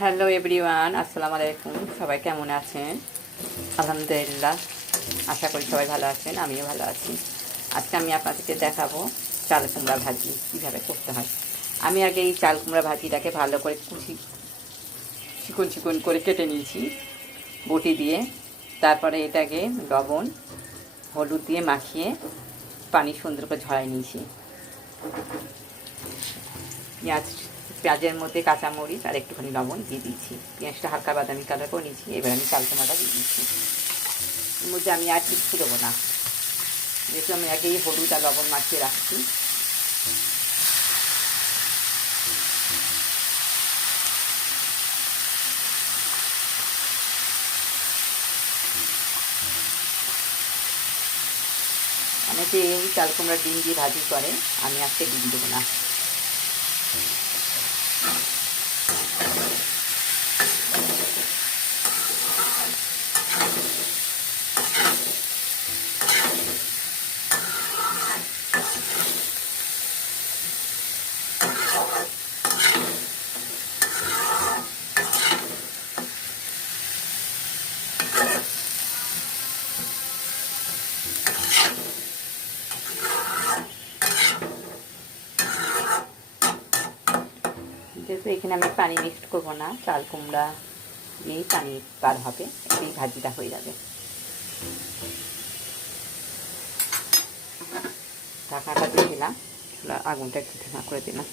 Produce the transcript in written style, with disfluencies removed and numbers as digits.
Hello everyone, আসসালামু আলাইকুম। সবাই কেমন আছেন? আলহামদুলিল্লাহ, আশা করি সবাই ভালো আছেন, আমিও ভালো আছি। আজকে আমি আপনাদেরকে দেখাবো চাল কুমড়া ভাজি কীভাবে করতে হয়। আমি আগে এই চাল কুমড়া ভাজিটাকে ভালো করে চিকন চিকন করে কেটে নিয়েছি বটি দিয়ে। তারপরে এটাকে লবণ হলুদ দিয়ে মাখিয়ে পানি সুন্দর করে ঝরাই নিয়েছি। পেঁয়াজের মধ্যে কাঁচামরিচ আর একটুখানি লবণ দিয়ে দিচ্ছি। পেঁয়াজটা হালকা বাদামি কালার করে নিয়েছি। এবার আমি চাল কুমড়াটা দিয়ে দিচ্ছি। এর মধ্যে আমি আর কিছু দেবো না, যেহেতু আমি আগেই হলুদ আর লবণ মাখিয়ে রাখছি। অনেকে এই চাল কুমড়ার ডিম দিয়ে ভাজি করে, আমি আজকে ডিম দেবো না। যেহেতু এখানে আমি পানি মিক্সড করবো না, চাল কুমড়া দিয়েই পানি বার হবে, এই ভাজিটা হয়ে যাবে। ঢাকাটা দিয়ে দিলাম, আগুনটা একটু ঠান্ডা করে দিলাম।